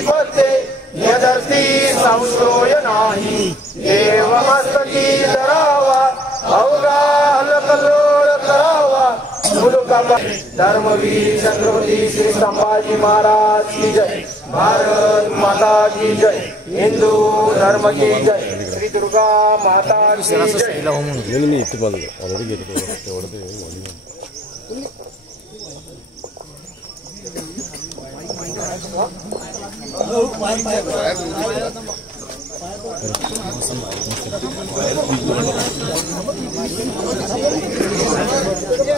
पते यदर्थी संशय नाही देव मस्तकी धरावा अवघा हलकल्लोळ करावा धर्मवीर छत्रपती श्री संभाजी महाराज की जय। भारत माता की जय। हिंदू धर्म की जय। श्री दुर्गा माता की जय।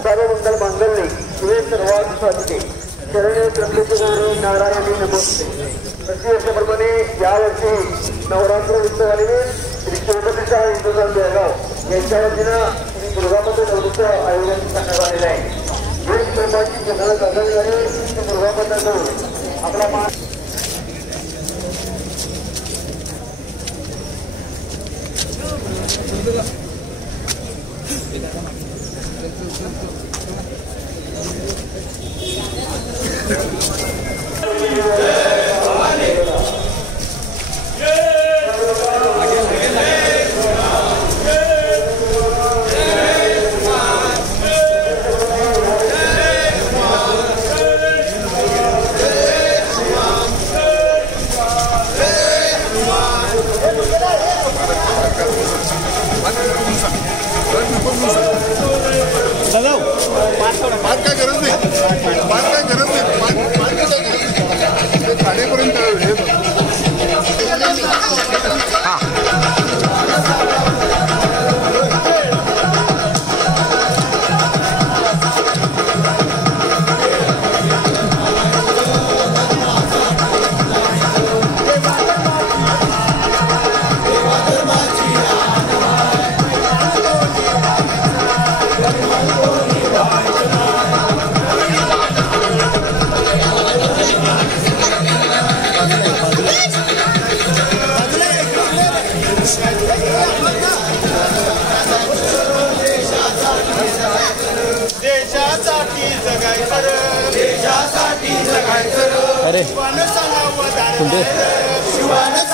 सर्वमंगल मांगल्ये शिवे सर्वार्थ साधिके शरणे त्र्यंबके गौरी नारायणी नमोस्तुते। प्रतिवर्षाप्रमाणे यावर्षी नवरात्र उत्सवाने श्री शिवप्रतिष्ठा हिंदुस्थान बेळगाव यांच्या वतीनं श्री दुर्गामाता नवरात्र आयोजन करण्यात आलेलं आहे। एक प्रकारची जगाला जाणणारी श्री दुर्गामाता आपला मान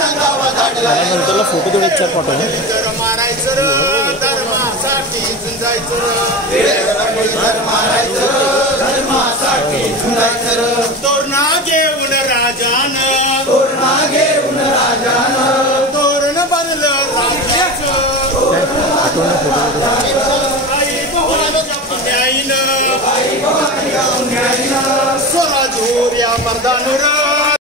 नंतरला फोटो थोडे चार पाठव तोरणा घेऊन राजान तोरण भरलं स्वराजूर या मर्दानुर